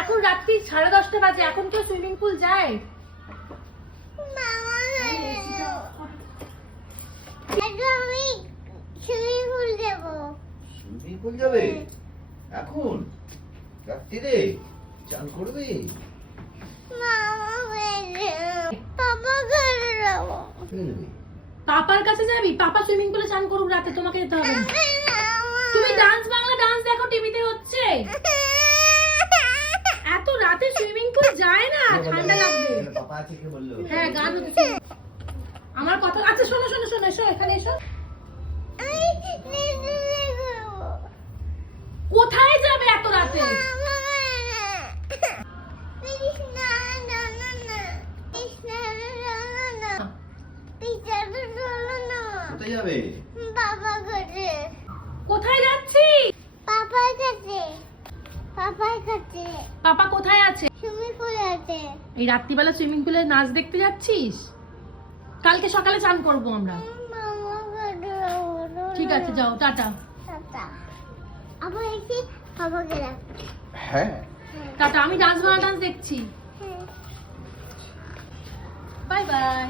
এখন রাত্রি 10:30 বাজে, এখন কেউ সুইমিং পুল যায়? সুইমিং পুল যাবে এখন রাত্রিরে? চান করবে? পাপার কাছে যাবি? পাপা সুইমিং পুলে চান করুক, রাতে তোমাকে যেতে হবে না। তুমি ডান্স বাংলা ডান্স দেখো, টিভিতে হচ্ছে। এত রাতে সুইমিং পুল যায় না, ঠান্ডা লাগবে। পাপা আছে কে বললো? হ্যাঁ, গান হচ্ছে। আমার কথা আচ্ছা, শোনো শোনো শোনো, এসো এখানে এসো। কোথায় যাবে এত রাতে? কোথায় যাবে? কোথায় যাচ্ছি? পাপা কোথায় আছে? এই রাত্রিবেলা সুইমিং পুলে নাচ দেখতে যাচ্ছিস? কালকে সকালে চান করবো আমরা। ঠিক আছে, যাও, টাটা। হ্যাঁ টাটা, আমি ডান্স বাংলা ডান্স দেখছি। Bye bye.